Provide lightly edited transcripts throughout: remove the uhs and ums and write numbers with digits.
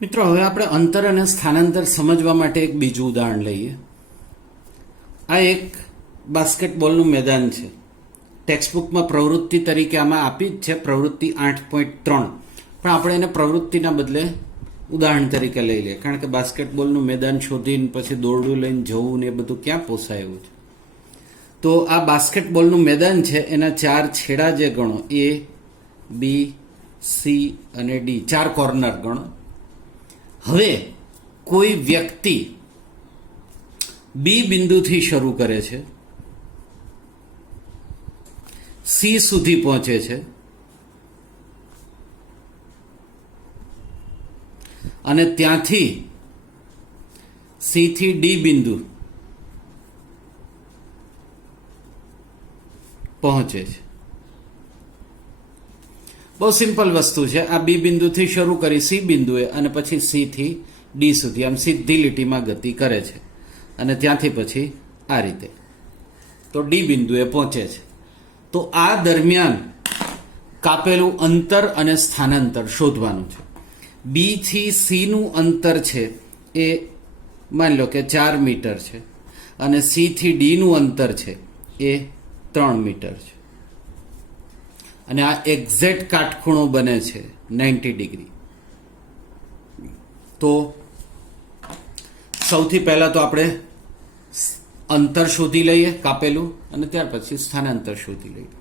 મિત્રો, હવે આપણે અંતર અને સ્થાનાંતર સમજવા માટે એક બીજું ઉદાહરણ લઈએ. આ એક બાસ્કેટબોલનું મેદાન છે. ટેક્સ્ટબુકમાં પ્રવૃત્તિ તરીકે આમાં આપી જ છે, પ્રવૃત્તિ 8.3, પણ આપણે એને પ્રવૃત્તિના બદલે ઉદાહરણ તરીકે લઈ લઈએ, કારણ કે બાસ્કેટબોલનું મેદાન શોધીને પછી દોરડું લઈને જવું ને એ બધું ક્યાં પોસાય એવું છે. તો આ બાસ્કેટબોલનું મેદાન છે, એના 4 છેડા જે ગણો, A, B, C અને D, 4 કોર્નર ગણો. હવે કોઈ વ્યક્તિ બી બિંદુથી શરૂ કરે છે, સી સુધી પહોંચે છે અને ત્યાંથી સી થી ડી બિંદુ પહોંચે છે. બહુ સિમ્પલ વસ્તુ છે. આ બી બિંદુથી શરૂ કરી સી બિંદુએ અને પછી સી થી ડી સુધી આમ સીધી લીટીમાં ગતિ કરે છે અને ત્યાંથી પછી આ રીતે તો ડી બિંદુએ પહોંચે છે. તો આ દરમિયાન કાપેલું અંતર અને સ્થાનાંતર શોધવાનું છે. બી થી સી નું અંતર છે એ માની લો કે 4 મીટર છે અને સી થી ડી નું અંતર છે એ 3 મીટર છે અને આ એક્ઝેક્ટ કાટખૂણો બને છે 90 ડિગ્રી. તો સૌથી પહેલા તો આપણે અંતર શોધી લઈએ કાપેલું અને ત્યાર પછી સ્થાનાંતર શોધી લઈએ.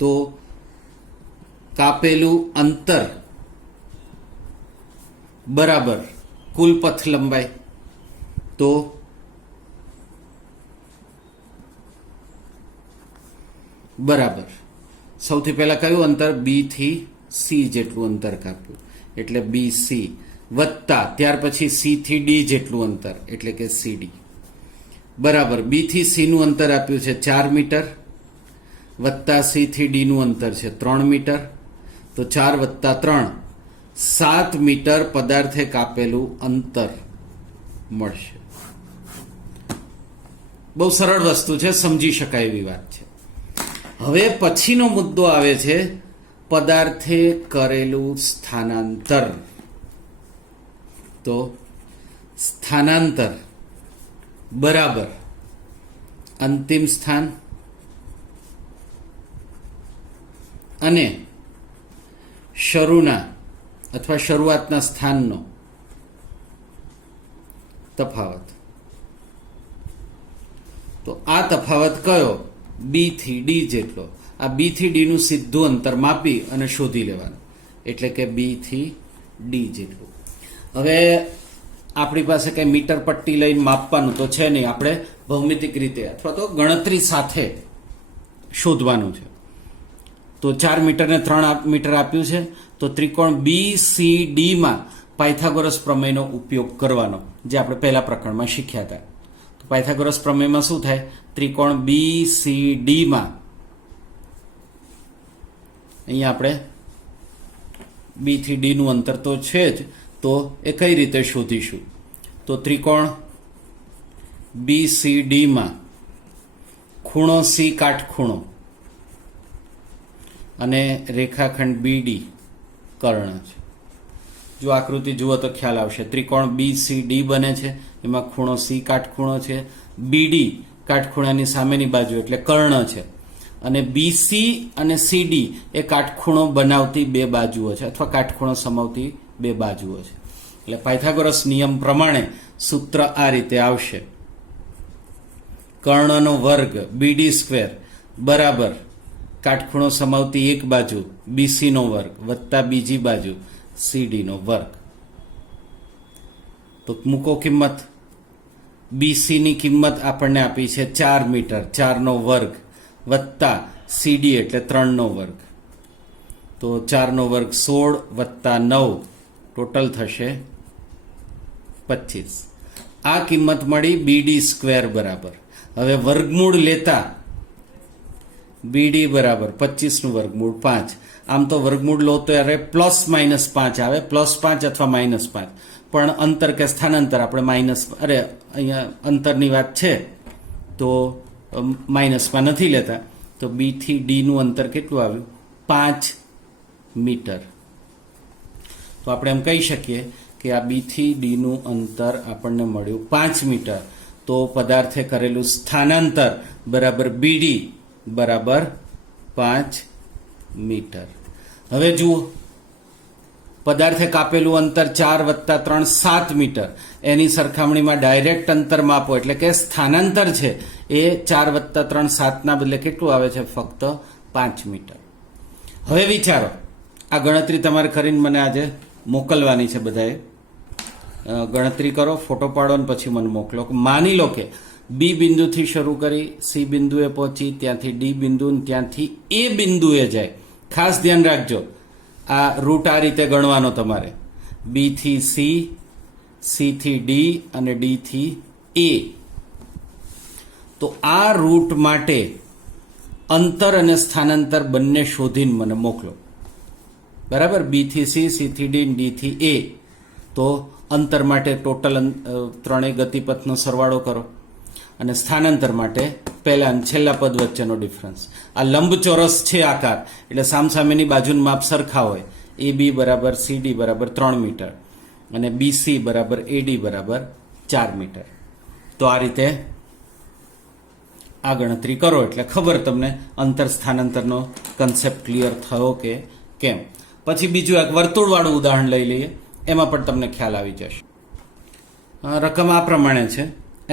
તો કાપેલું અંતર બરાબર કુલ પથ લંબાઈ. તો બરાબર સૌથી પહેલા કયું અંતર, બી થી સી જેટલું અંતર કાપ્યું એટલે બી સી, વત્તા ત્યાર પછી સી થી ડી જેટલું અંતર એટલે કે સી ડી, બરાબર બી થી સી નું અંતર આપ્યું છે 4 મીટર, વત્તા સી થી ડી નું અંતર છે 3 મીટર. તો 4 વત્તા 3 7 મીટર પદાર્થે કાપેલું અંતર મળશે. બહુ સરળ વસ્તુ છે, સમજી શકાય એવી વાત છે. હવે પછીનો મુદ્દો આવે છે પદાર્થે કરેલું સ્થાનાંતર. તો સ્થાનાંતર બરાબર અંતિમ સ્થાન અને શરૂના અથવા શરૂઆતના સ્થાનનો તફાવત. તો આ તફાવત કયો, બી થી ડી જેટલો. આ બી થી ડી નું સીધું અંતર માપી અને શોધી લેવાનું એટલે કે બી થી ડી જેટલું. હવે આપણી પાસે કઈ મીટર પટ્ટી લઈને માપવાનું તો છે નહીં, આપણે ભૌમિતિક રીતે અથવા તો ગણતરી સાથે શોધવાનું છે. તો 4 મીટર ને 3 મીટર આપ્યું છે. તો ત્રિકોણ બી સી ડી માં પાયથાગોરસ પ્રમેયનો ઉપયોગ કરવાનો, જે આપણે પહેલા પ્રકરણમાં શીખ્યા હતા. તો પાયથાગોરસ પ્રમેયમાં શું થાય, ત્રિકોણ બી સી ડી માં અહીંયા આપણે બી થી ડી નું અંતર તો છે જ, તો એ કઈ રીતે શોધીશું. તો ત્રિકોણ બી સી ડી માં ખૂણો સી કાટખૂણો અને રેખાખંડ બીડી કર્ણ છે. જો આકૃતિ જુઓ તો ખ્યાલ આવશે. ત્રિકોણ બી સી ડી બને છે, એમાં ખૂણો સી કાટખૂણો છે, બીડી કાટખૂણાની સામેની બાજુ એટલે કર્ણ છે, અને બીસી અને સીડી એ કાટખૂણો બનાવતી બે બાજુઓ છે અથવા કાટખૂણો સમાવતી બે બાજુઓ છે. એટલે પાયથાગોરસ નિયમ પ્રમાણે સૂત્ર આ રીતે આવશે, કર્ણનો વર્ગ બીડી સ્ક્વેર બરાબર કાટખૂણો સમાવતી એક બાજુ બીસી નો વર્ગ વત્તા બીજી બાજુ સીડી નો વર્ગ. તો મૂકો કિંમત. બીસી ની કિંમત આપણને આપી છે 4 મીટર, 4 નો વર્ગ વત્તા સીડી એટલે 3 નો વર્ગ. તો 4 નો વર્ગ 16 વત્તા 9 ટોટલ થશે 25. આ કિંમત મળી બીડી સ્ક્વેર બરાબર. હવે વર્ગમૂળ લેતા બીડી બરાબર 25 નું વર્ગમૂળ 5. આમ તો વર્ગમૂળ લો ત્યારે પ્લસ માઇનસ 5 આવે, +5 અથવા -5, પણ અંતર કે સ્થાનાંતર આપણે અહીંયા અંતરની વાત છે તો માઇનસમાં નથી લેતા. તો બી થી ડી નું અંતર કેટલું આવ્યું, 5 મીટર. તો આપણે એમ કહી શકીએ કે આ બી થી ડીનું અંતર આપણને મળ્યું 5 મીટર. તો પદાર્થે કરેલું સ્થાનાંતર બરાબર બીડી બરાબર 5 મીટર. હવે જુઓ, પદાર્થે કાપેલું અંતર 4 + 3 7 મીટર. એની સરખામણીમાં ડાયરેક્ટ અંતર માપો એટલે કે સ્થાનાંતર છે એ 4 + 3 7 બદલે કેટલું આવે છે? ફક્ત 5 મીટર. હવે વિચારો, આ ગણતરી તમારે કરીને મને આજે મોકલવાની છે. બધાએ ગણતરી કરો, ફોટો પાડો અને પછી મને મોકલો. માની લો કે બી બિંદુથી શરૂ કરી સી બિંદુએ પહોંચી, ત્યાંથી ડી બિંદુ, ત્યાંથી એ બિંદુએ જાય. ખાસ ધ્યાન રાખજો, આ રૂટ આ રીતે ગણવાનો તમારે: બી થી સી, સી થી ડી અને ડી થી એ. તો આ રૂટ માટે અંતર અને સ્થાનાંતર બંને શોધીને મને મોકલો. બરાબર? બી થી સી, સી થી ડી, ડી થી એ. તો અંતર માટે ટોટલ ત્રણેય ગતિપથનો સરવાળો કરો અને સ્થાનાંતર માટે પહેલા અને છેલ્લા પદ વચ્ચેનો ડિફરન્સ. આ લંબચોરસ છે આકાર, એટલે સામસામેની બાજુનું માપ સરખા હોય. એ બી બરાબર સી ડી બરાબર 3 મીટર અને બી સી બરાબર એ ડી બરાબર 4 મીટર. તો આ રીતે આ ગણતરી કરો એટલે ખબર તમને અંતર સ્થાનાંતરનો કન્સેપ્ટ ક્લિયર થયો કે કેમ. પછી બીજું એક વર્તુળવાળું ઉદાહરણ લઈ લઈએ, એમાં પણ તમને ખ્યાલ આવી જશે. રકમ આ પ્રમાણે છે.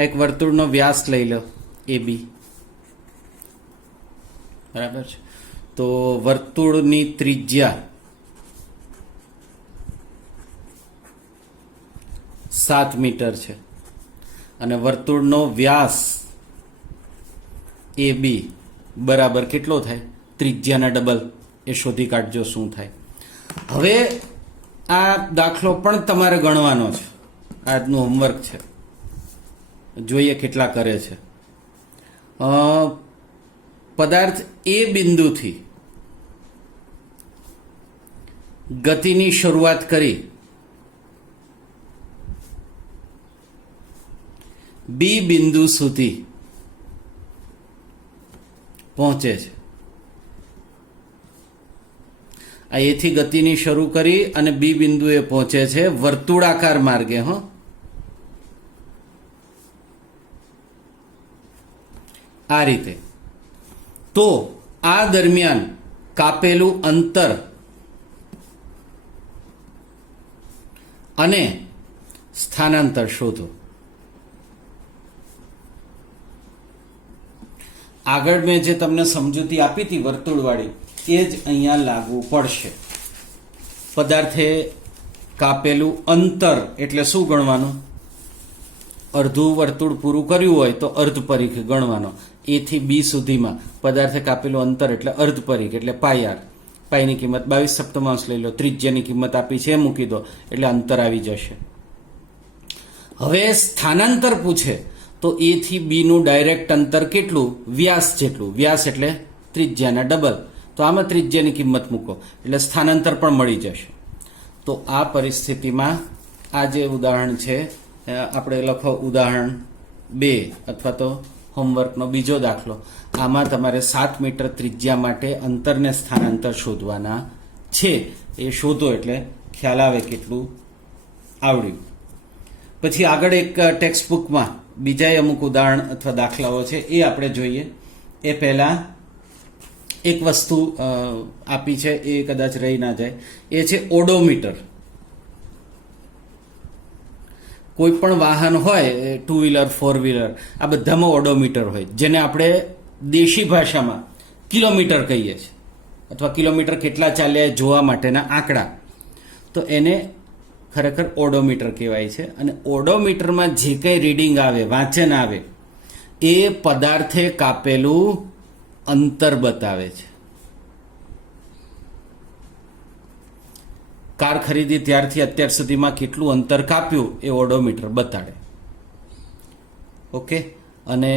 એક વર્તુળનો વ્યાસ લઈ લો એ બી. બરાબર છે? તો વર્તુળની ત્રિજ્યા 7 મીટર છે અને વર્તુળનો વ્યાસ એ બી બરાબર કેટલો થાય? ત્રિજ્યાના ડબલ. એ શોધી કાઢજો શું થાય. હવે આ દાખલો પણ તમારે ગણવાનો છે. આજનું હોમવર્ક છે, જોઈએ કેટલા કરે છે. પદાર્થ એ બિંદુથી ગતિની શરૂઆત કરી બી બિંદુ સુધી પહોંચે છે. આ એથી ગતિની શરૂ કરી અને બી બિંદુએ પહોંચે છે વર્તુળાકાર માર્ગે. આ રીતે. તો આ દરમિયાન કાપેલું અંતર અને સ્થાનાંતર શોધો. આગળ મેં જે તમને સમજૂતી આપી હતી વર્તુળવાળી, એ જ અહીંયા લાગુ પડશે. પદાર્થે કાપેલું અંતર એટલે શું ગણવાનું? અડધું વર્તુળ પૂરું કર્યું હોય તો અર્ધ પરિઘ ગણવાનો. એ થી બી સુધીમાં પદાર્થે કાપેલું અંતર એટલે અર્ધ પરિઘ એટલે પાઈ આર. પાઈની કિંમત 22/7 લઈ લો, ત્રિજ્યાની કિંમત આપી છે એ મૂકી દો એટલે અંતર આવી જશે. હવે સ્થાનાંતર પૂછે તો એ થી બી નું ડાયરેક્ટ અંતર કેટલું? વ્યાસ જેટલું. વ્યાસ એટલે ત્રિજ્યાના ડબલ. તો આમાં ત્રિજ્યાની કિંમત મૂકો એટલે સ્થાનાંતર પણ મળી જશે. તો આ પરિસ્થિતિમાં આ જે ઉદાહરણ છે, આપણે લખો ઉદાહરણ 2 અથવા તો હોમવર્કનો બીજો દાખલો. આમાં તમારે 7 મીટર ત્રિજ્યા માટે અંતરને સ્થાનાંતર શોધવાના છે. એ શોધો એટલે ખ્યાલ આવે કેટલું આવડ્યું. પછી આગળ એક ટેક્સ્ટ બુકમાં બીજા અમુક ઉદાહરણ અથવા દાખલાઓ છે, એ આપણે જોઈએ. એ પહેલા એક વસ્તુ આપી છે, એ કદાચ રહી ના જાય. એ છે ઓડોમીટર. કોઈ પણ વાહન હોય, 2 વ્હીલર 4 વ્હીલર, આ બધામાં ઓડોમીટર હોય, જેને આપણે દેશી ભાષામાં કિલોમીટર કહીએ છીએ, અથવા કિલોમીટર કેટલા ચાલ્યા જોવા માટેના આંકડા. તો એને ખરેખર ઓડોમીટર કહેવાય છે. અને ઓડોમીટરમાં જે કંઈ રીડિંગ આવે, વાંચન આવે, એ પદાર્થે કાપેલું અંતર બતાવે છે. કાર ખરીદી ત્યારથી અત્યાર સુધીમાં કેટલું અંતર કાપ્યું એ ઓડોમીટર બતાડે. ઓકે. અને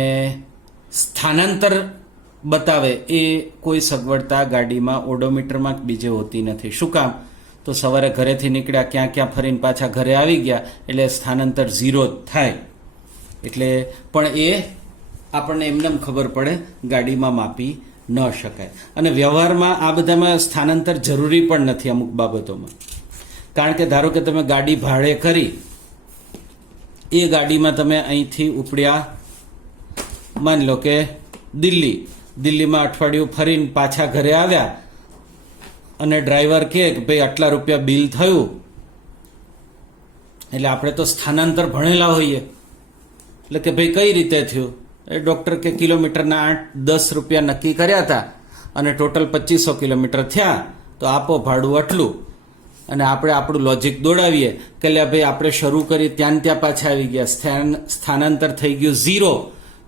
સ્થાનાંતર બતાવે એ કોઈ સગવડતા ગાડીમાં ઓડોમીટરમાં બીજે હોતી નથી. શું કામ? તો સવારે ઘરેથી નીકળ્યા, ક્યાં ક્યાં ફરીને પાછા ઘરે આવી ગયા એટલે સ્થાનાંતર 0 થાય. એટલે પણ એ આપણને એમને ખબર પડે, ગાડીમાં માપી ન શકાય. અને વ્યવહારમાં આ બધામાં સ્થાનાંતર જરૂરી પણ નથી અમુક બાબતોમાં. કારણ કે ધારો કે તમે ગાડી ભાડે કરી, એ ગાડીમાં તમે અહીંથી ઉપડ્યા, માની લો કે દિલ્હીમાં અઠવાડિયું ફરીને પાછા ઘરે આવ્યા અને ડ્રાઈવર કહે કે ભાઈ આટલા રૂપિયા બિલ થયું, એટલે આપણે તો સ્થાનાંતર ભણેલા હોઈએ, એટલે કે ભાઈ કઈ રીતે થયું? એ ડૉક્ટર કે કિલોમીટરના 8-10 રૂપિયા નક્કી કર્યા હતા અને ટોટલ 2500 કિલોમીટર થયા, તો આપો ભાડું આટલું. અને આપણે આપણું લોજિક દોડાવીએ કે લે ભાઈ આપણે શરૂ કરી ત્યાં પાછા આવી ગયા, સ્થાનાંતર થઈ ગયું 0,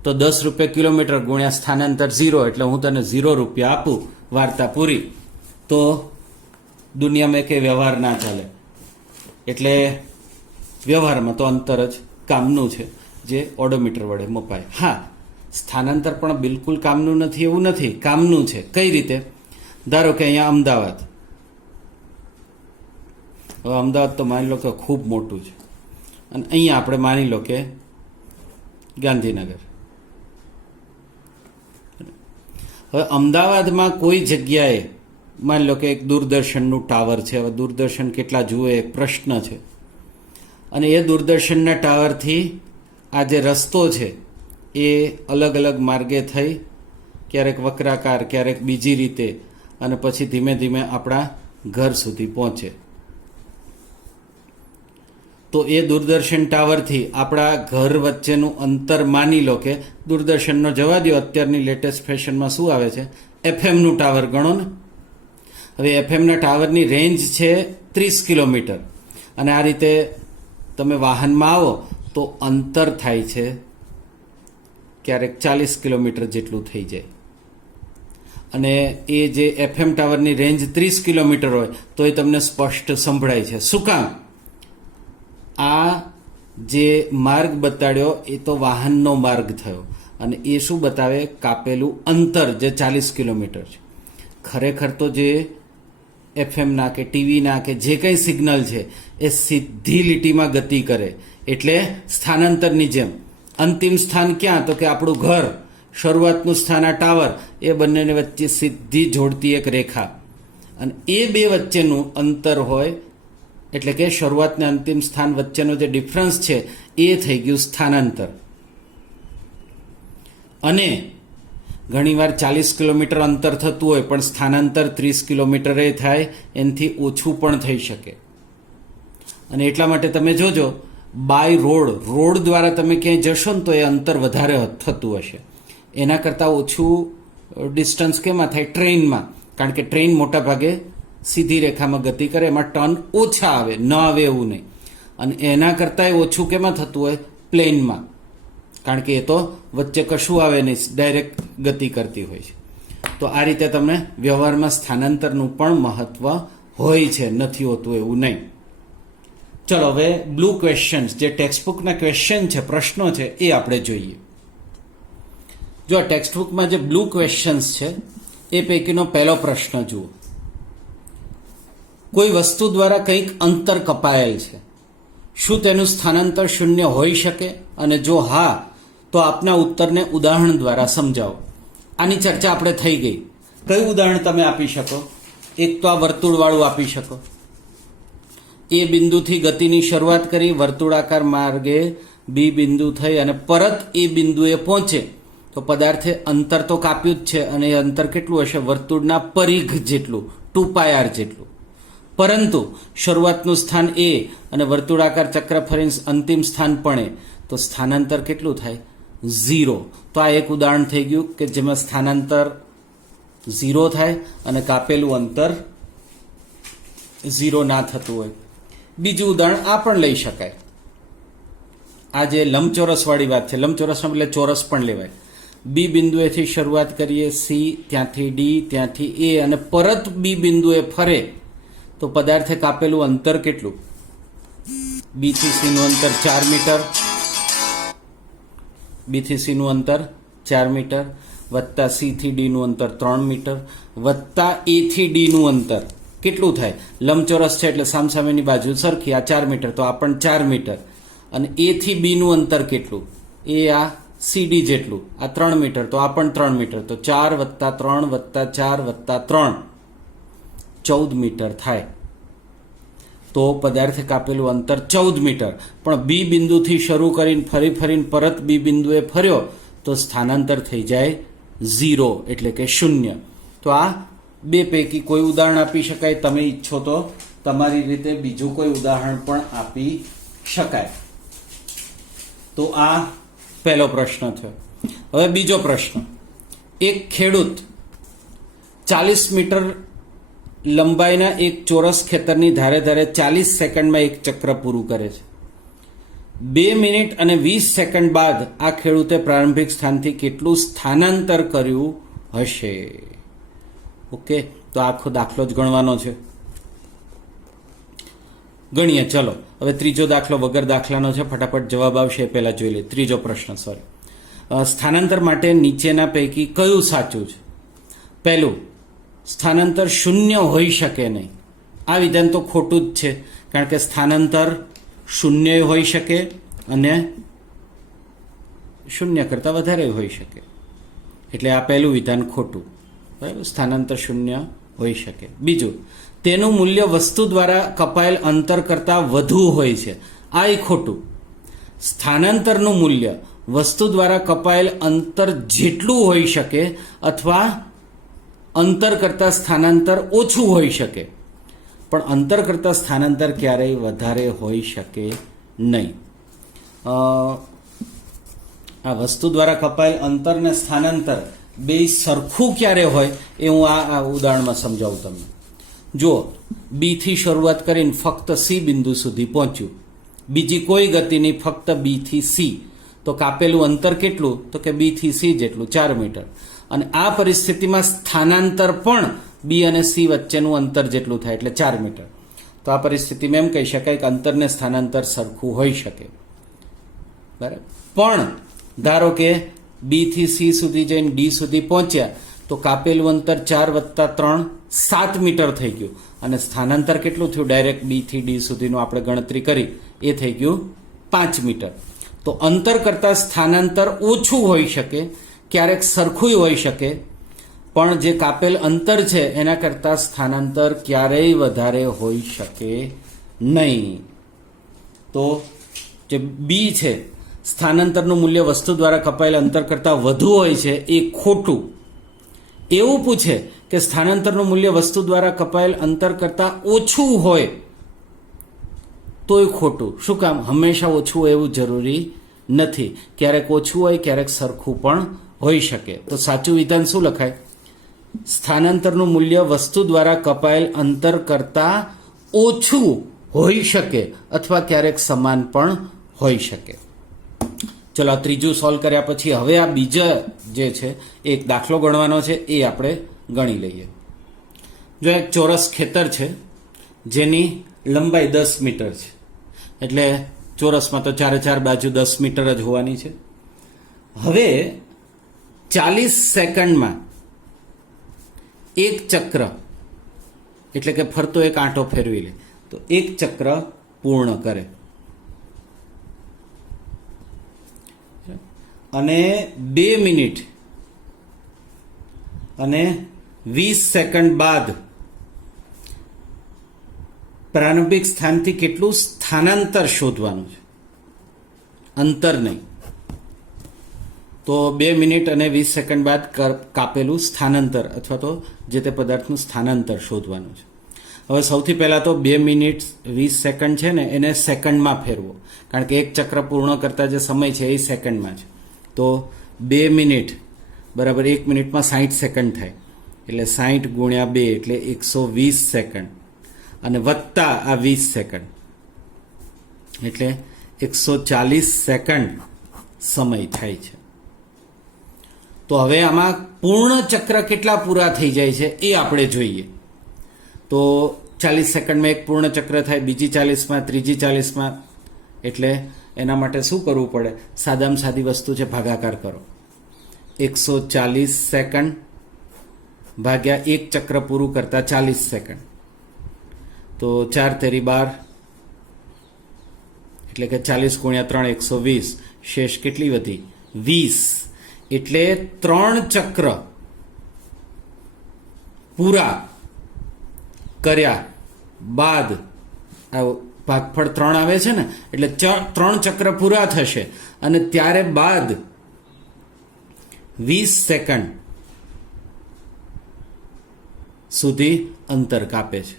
તો 10 રૂપિયા કિલોમીટર ગુણ્યા સ્થાનાંતર 0, એટલે હું તને 0 રૂપિયા આપું, વાર્તા પૂરી. તો દુનિયામાં કંઈ વ્યવહાર ના ચાલે. એટલે વ્યવહારમાં તો અંતર જ કામનું છે, જે ઓડોમીટર વડે મપાય. હા, સ્થાનાંતર પણ બિલકુલ કામનું નથી એવું નથી, કામનું છે. કઈ રીતે? ધારો કે અહીંયા અમદાવાદ, હવે અમદાવાદ તો માની લો કે ખૂબ મોટું છે, અને અહીંયા આપણે માની લો કે ગાંધીનગર. હવે અમદાવાદમાં કોઈ જગ્યાએ માની લો કે એક દૂરદર્શનનું ટાવર છે. હવે દૂરદર્શન કેટલા જુએ એક પ્રશ્ન છે, અને એ દૂરદર્શનના ટાવરથી આ જે રસ્તો છે એ અલગ અલગ માર્ગે થઈ, ક્યારેક વક્રાકાર, ક્યારેક બીજી રીતે, અને પછી ધીમે ધીમે આપણા ઘર સુધી પહોંચે. તો એ દૂરદર્શન ટાવરથી આપણા ઘર વચ્ચેનું અંતર માની લો કે દૂરદર્શનનો જવા દો, અત્યારની લેટેસ્ટ ફેશનમાં શું આવે છે, એફએમનું ટાવર ગણો ને. હવે એફએમના ટાવરની રેન્જ છે 30 કિલોમીટર, અને આ રીતે તમે વાહનમાં આવો તો અંતર થાય છે ક્યારેક 40 કિલોમીટર જેટલું થઈ જાય. અને એ જે એફએમ ટાવરની રેન્જ 30 કિલોમીટર હોય તો એ તમને સ્પષ્ટ સંભળાય છે. શું કામ? આ જે માર્ગ બતાડ્યો એ તો વાહનનો માર્ગ થયો, અને એ શું બતાવે? કાપેલું અંતર, જે 40 કિલોમીટર છે. ખરેખર તો જે એફએમના કે ટીવીના કે જે કંઈ સિગ્નલ છે એ સીધી લીટીમાં ગતિ કરે, એટલે સ્થાનાંતરની જેમ. અંતિમ સ્થાન ક્યાં? તો કે આપણું ઘર. શરૂઆતનું સ્થાન આ ટાવર, એ બંનેને વચ્ચે સીધી જોડતી એક રેખા, અને એ બે વચ્ચેનું અંતર હોય, એટલે કે શરૂઆત અને અંતિમ સ્થાન વચ્ચેનો જે ડિફરન્સ છે એ થઈ ગયું સ્થાનાંતર. અને ઘણીવાર 40 કિલોમીટર અંતર થતું હોય પણ સ્થાનાંતર 30 કિલોમીટરે થાય, એનાથી ઓછું પણ થઈ શકે. અને એટલા માટે તમે જોજો, બાય રોડ દ્વારા તમે ક્યાંય જશો ને તો એ અંતર વધારે થતું હશે. એના કરતાં ઓછું ડિસ્ટન્સ કેમાં થાય? ટ્રેનમાં. કારણ કે ટ્રેન મોટા ભાગે સીધી રેખામાં ગતિ કરે, એમાં ટર્ન ઓછા આવે, ન આવે એવું નહીં. અને એના કરતાં ઓછું કેમાં થતું હોય? પ્લેનમાં. કારણ કે એ તો વચ્ચે કશું આવે નહીં, ડાયરેક્ટ ગતિ કરતી હોય છે. તો આ રીતે તમને વ્યવહારમાં સ્થાનાંતરનું પણ મહત્વ હોય છે, નથી હોતું એવું નહીં. ચલો હવે બ્લુ ક્વેશ્ચન્સ, જે ટેક્સ્ટબુકના ક્વેશ્ચન છે, પ્રશ્નો છે, એ આપણે જોઈએ. જો ટેક્સ્ટબુકમાં જે બ્લુ ક્વેશ્ચન્સ છે એ પૈકીનો પહેલો પ્રશ્ન જુઓ. કોઈ વસ્તુ દ્વારા કંઈક અંતર કપાયેલ છે, શું તેનું સ્થાનાંતર શૂન્ય હોઈ શકે? અને જો હા, તો આપના ઉત્તરને ઉદાહરણ દ્વારા સમજાવો. આની ચર્ચા આપણે થઈ ગઈ. કયું ઉદાહરણ તમે આપી શકો? એક તો આ વર્તુળવાળું આપી શકો. એ બિંદુથી ગતિની શરૂઆત કરી, વર્તુળાકાર માર્ગે બી બિંદુ થઈ અને પરત એ બિંદુએ પહોંચે, તો પદાર્થે અંતર તો કાપ્યું જ છે, અને એ અંતર કેટલું હશે? વર્તુળના પરિઘ જેટલું, 2πr જેટલું. પરંતુ શરૂઆતનું સ્થાન એ અને વર્તુળાકાર ચક્ર ફરીને અંતિમ સ્થાન પણ એ, તો સ્થાનાંતર કેટલું થાય? 0. તો આ એક ઉદાહરણ થઈ ગયું કે જેમાં સ્થાનાંતર 0 થાય અને કાપેલું અંતર 0 ના થતું હોય. બીજું ઉદાહરણ આ પણ લઈ શકાય. આ જે લંબચોરસવાળી વાત છે, લંબચોરસના બદલે ચોરસ પણ લેવાય. બી બિંદુએથી શરૂઆત કરીએ, સી, ત્યાંથી ડી, ત્યાંથી એ, અને પરત બી બિંદુએ ફરે, તો પદાર્થે કાપેલું અંતર કેટલું? બી થી સી નું અંતર 4 મીટર, બી થી સી નું અંતર 4 મીટર, વત્તા સી થી ડી નું અંતર 3 મીટર, વત્તા એ થી ડી નું અંતર કેટલું થાય? લંબચોરસ છે એટલે સામસામેની બાજુ સરખી, આ 4 મીટર, તો આ પણ 4 મીટર. અને એ થી બી નું અંતર કેટલું? એ આ સીડી જેટલું, આ 3 મીટર, તો આ પણ 3 મીટર, તો 4 વત્તા 3 વત્તા 4 વત્તા 3, 14 મીટર થાય. તો તો પદાર્થે કાપેલું અંતર 14 મીટર, પણ બી બિંદુથી શરૂ કરીને ફરીને પરત બી બિંદુએ ફર્યો તો સ્થાનાંતર થઈ જાય 0, એટલે કે 0. તો આ બે પૈકી કોઈ ઉદાહરણ આપી શકાય. તમે ઈચ્છો તો તમારી રીતે બીજું કોઈ ઉદાહરણ પણ આપી શકાય. તો આ પહેલો પ્રશ્ન થયો. હવે બીજો પ્રશ્ન. એક ખેડૂત 40 મીટર લંબાઈના એક ચોરસ ખેતરની ધારે 40 સેકન્ડમાં એક ચક્ર પૂરું કરે છે. 2 મિનિટ અને 20 સેકન્ડ બાદ આ ખેડૂતે પ્રારંભિક સ્થાનથી કેટલું સ્થાનાંતર કર્યું હશે? ઓકે, તો આખો દાખલો જ ગણવાનો છે. ગણીએ. ચલો, હવે ત્રીજો દાખલો વગર દાખલાનો છે, ફટાફટ જવાબ આવશે એ પહેલા જોઈ લે. ત્રીજો પ્રશ્ન, સોરી. સ્થાનાંતર માટે નીચેના પૈકી કયું સાચું છે? પહેલું, સ્થાનાંતર 0 હોઈ શકે નહીં. આ વિધાન તો ખોટું જ છે, કારણ કે સ્થાનાંતર 0 હોઈ શકે અને 0 કરતાં વધારે હોઈ શકે. એટલે આ પહેલું વિધાન ખોટું. બરાબર, સ્થાનાંતર 0 હોઈ શકે. બીજું, તેનું મૂલ્ય વસ્તુ દ્વારા કપાયેલ અંતર કરતાં વધુ હોય છે. આ ખોટું. સ્થાનાંતરનું મૂલ્ય વસ્તુ દ્વારા કપાયેલ અંતર જેટલું હોઈ શકે અથવા અંતર કરતાં સ્થાનાંતર ઓછું હોઈ શકે, પણ અંતર કરતાં સ્થાનાંતર ક્યારેય વધારે હોઈ શકે નહીં. આ વસ્તુ દ્વારા કપાયેલ અંતર ને સ્થાનાંતર બે સરખું ક્યારે હોય એ હું આ ઉદાહરણમાં સમજાવું તમને. જુઓ, બી થી શરૂઆત કરીને ફક્ત સી બિંદુ સુધી પહોંચ્યું, બીજી કોઈ ગતિની, ફક્ત બી થી સી, તો કાપેલું અંતર કેટલું? તો કે બી થી સી જેટલું, 4 મીટર. અને આ પરિસ્થિતિમાં સ્થાનાંતર પણ બી અને સી વચ્ચેનું અંતર જેટલું થાય, એટલે 4 મીટર. તો આ પરિસ્થિતિમાં એમ કહી શકાય કે અંતર ને સ્થાનાંતર સરખું હોઈ શકે. બરાબર, પણ ધારો કે બી થી સી સુધી જઈને ડી સુધી પહોંચ્યા તો કાપેલું અંતર 4 + 3 7 મીટર થઈ ગયું, અને સ્થાનાંતર કેટલું થયું? ડાયરેક્ટ બી થી ડી સુધીનું આપણે ગણતરી કરી એ થઈ ગયું 5 મીટર. તો અંતર કરતાં સ્થાનાંતર ઓછું હોઈ શકે, ક્યારેક સરખું હોઈ શકે, પણ જે કાપેલ અંતર છે એના કરતાં સ્થાનાંતર ક્યારેય વધારે હોઈ શકે નહીં. તો જે બી છે, સ્થાનાંતરનું મૂલ્ય વસ્તુ દ્વારા કપાયેલ અંતર કરતાં વધુ હોય છે, એ ખોટું. એવું પૂછે કે સ્થાનાંતરનું મૂલ્ય વસ્તુ દ્વારા કપાયેલ અંતર કરતાં ઓછું હોય તોય ખોટું. શું કામ? હંમેશા ઓછું હોય એવું જરૂરી નથી. ક્યારેક ઓછું હોય, ક્યારેક સરખું પણ હોઈ શકે. તો સાચું વિધાન શું લખાય? સ્થાનાંતરનું મૂલ્ય વસ્તુ દ્વારા કપાયેલ અંતર કરતાં ઓછું હોઈ શકે અથવા ક્યારેક સમાન પણ હોઈ શકે. ચલો, આ ત્રીજું સોલ્વ કર્યા પછી હવે આ બીજા જે છે એક દાખલો ગણવાનો છે, એ આપણે ગણી લઈએ. જો એક ચોરસ ખેતર છે જેની લંબાઈ 10 મીટર છે, એટલે ચોરસમાં તો 4 બાજુ 10 મીટર જ હોવાની છે. હવે 40 સેકન્ડમાં એક ચક્ર, એટલે કે ફરતો એક આંટો ફેરવી લે, તો એક ચક્ર પૂર્ણ કરે. અને 2 મિનિટ અને 20 સેકન્ડ બાદ પ્રારંભિક સ્થાનથી કેટલું સ્થાનાંતર શોધવાનું છે, અંતર નહીં. તો 2 મિનિટ અને 20 સેકન્ડ બાદ કાપેલું સ્થાનાંતર અથવા તો જે તે પદાર્થનું સ્થાનાંતર શોધવાનું છે. હવે સૌથી પહેલાં તો 2 મિનિટ 20 સેકન્ડ છે ને એને સેકન્ડમાં ફેરવો, કારણ કે એક ચક્ર પૂર્ણ કરતા જે સમય છે એ સેકન્ડમાં છે. તો 2 મિનિટ બરાબર 1 મિનિટમાં 60 સેકન્ડ થાય, એટલે 60 × 2 એટલે 120 સેકન્ડ, અને વત્તા આ 20 સેકન્ડ એટલે 140 સેકન્ડ સમય થાય છે. તો હવે આમાં પૂર્ણ ચક્ર કેટલા પૂરા થઈ જાય છે એ આપણે જોઈએ. તો 40 સેકન્ડમાં એક પૂર્ણ ચક્ર થાય, બીજી 40માં, ત્રીજી 40માં, એટલે એના માટે શું કરવું પડે? સાદામાં સાદી વસ્તુ છે, ભાગાકાર કરો. 140 સેકન્ડ ભાગ્યા એક ચક્ર પૂરું કરતા 40 સેકન્ડ, તો 4 તેરી 12, એટલે કે 40 × 3 120. શેષ કેટલી વધી? 20. એટલે 3 ચક્ર પૂરા કર્યા બાદ આ ભાગફળ 3 આવે છે ને, એટલે 3 ચક્ર પૂરા થશે અને ત્યારે બાદ 20 સેકન્ડ સુધી અંતર કાપે છે.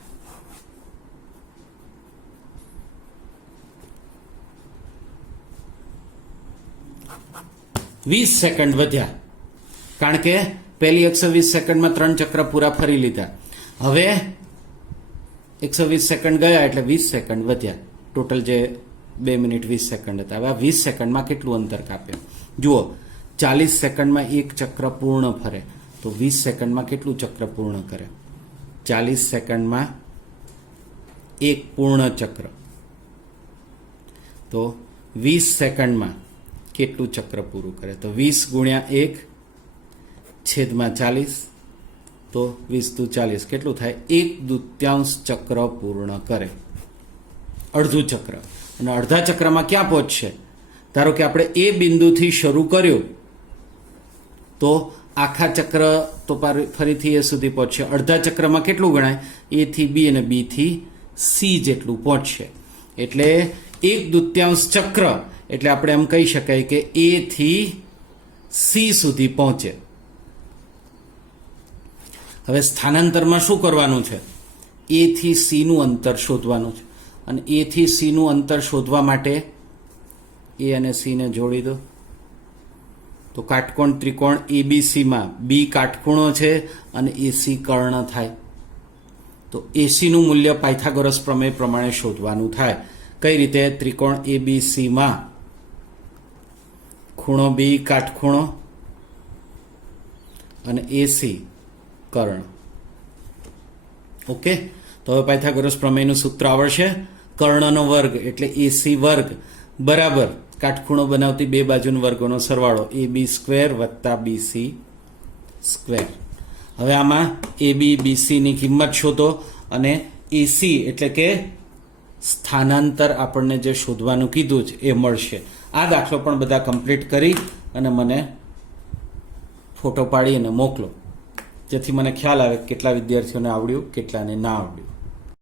વીસ સેકન્ડ વધ્યા, કારણ કે પહેલી 120 સેકન્ડમાં 3 ચક્ર પૂરા ફરી લીધા. હવે 120 સેકન્ડ ગયા એટલે 20 સેકન્ડ વધ્યા. ટોટલ જે 2 મિનિટ 20 સેકન્ડ હતા. હવે આ 20 સેકન્ડમાં કેટલું અંતર કાપે? જુઓ, 40 સેકન્ડમાં એક ચક્ર પૂર્ણ ફરે, તો 20 સેકન્ડમાં કેટલું ચક્ર પૂર્ણ કરે? 40 સેકન્ડમાં એક પૂર્ણ ચક્ર, તો 20 સેકન્ડમાં કેટલું ચક્ર પૂરું કરે? તો 20 ગુણ્યા 1 છેદમાં 40, તો 20 દુ 40 કેટલું થાય? 1/2 ચક્ર પૂર્ણ કરે, અડધું ચક્ર. અને અડધા ચક્રમાં ક્યાં પહોંચશે? ધારો કે આપણે એ બિંદુથી શરૂ કર્યું તો આખા ચક્ર તો ફરીથી એ સુધી પહોંચશે. અડધા ચક્રમાં કેટલું ગણાય? એ થી બી અને બી થી સી જેટલું પહોંચશે. એટલે 1/2 ચક્ર એટલે આપણે એમ કહી શકાય કે એ થી સી સુધી પહોંચે. હવે સ્થાનાંતરમાં શું કરવાનું છે? એ થી સી નું અંતર શોધવાનું છે. અને એ થી સી નું અંતર શોધવા માટે એ અને સી ને જોડી દો. તો કાટકોણ ત્રિકોણ એબીસીમાં બી કાટખૂણો છે અને એસી કર્ણ થાય. તો એસી નું મૂલ્ય પાયથાગોરસ પ્રમેય પ્રમાણે શોધવાનું થાય. કઈ રીતે? ત્રિકોણ એબીસીમાં ખૂણો બી કાટખૂણો અને એસી કર્ણ. ઓકે, તો હવે પાયથાગોરસ પ્રમેયનું સૂત્ર આવડશે. કર્ણનો વર્ગ એટલે એસી વર્ગ બરાબર કાટખૂણો બનાવતી બે બાજુના વર્ગોનો સરવાળો એ બી સ્ક્વેર વત્તા બીસી સ્ક્વેર. હવે આમાં એ બી બીસીની કિંમત શોધો અને એસી એટલે કે સ્થાનાંતર આપણને જે શોધવાનું કીધું છે એ મળશે. આ દાખલો પણ બધા કમ્પ્લીટ કરી અને મને ફોટો પાડી અને મોકલો, જેથી મને ખ્યાલ આવે કેટલા વિદ્યાર્થીઓને આવડ્યું, કેટલાને ના આવડ્યું.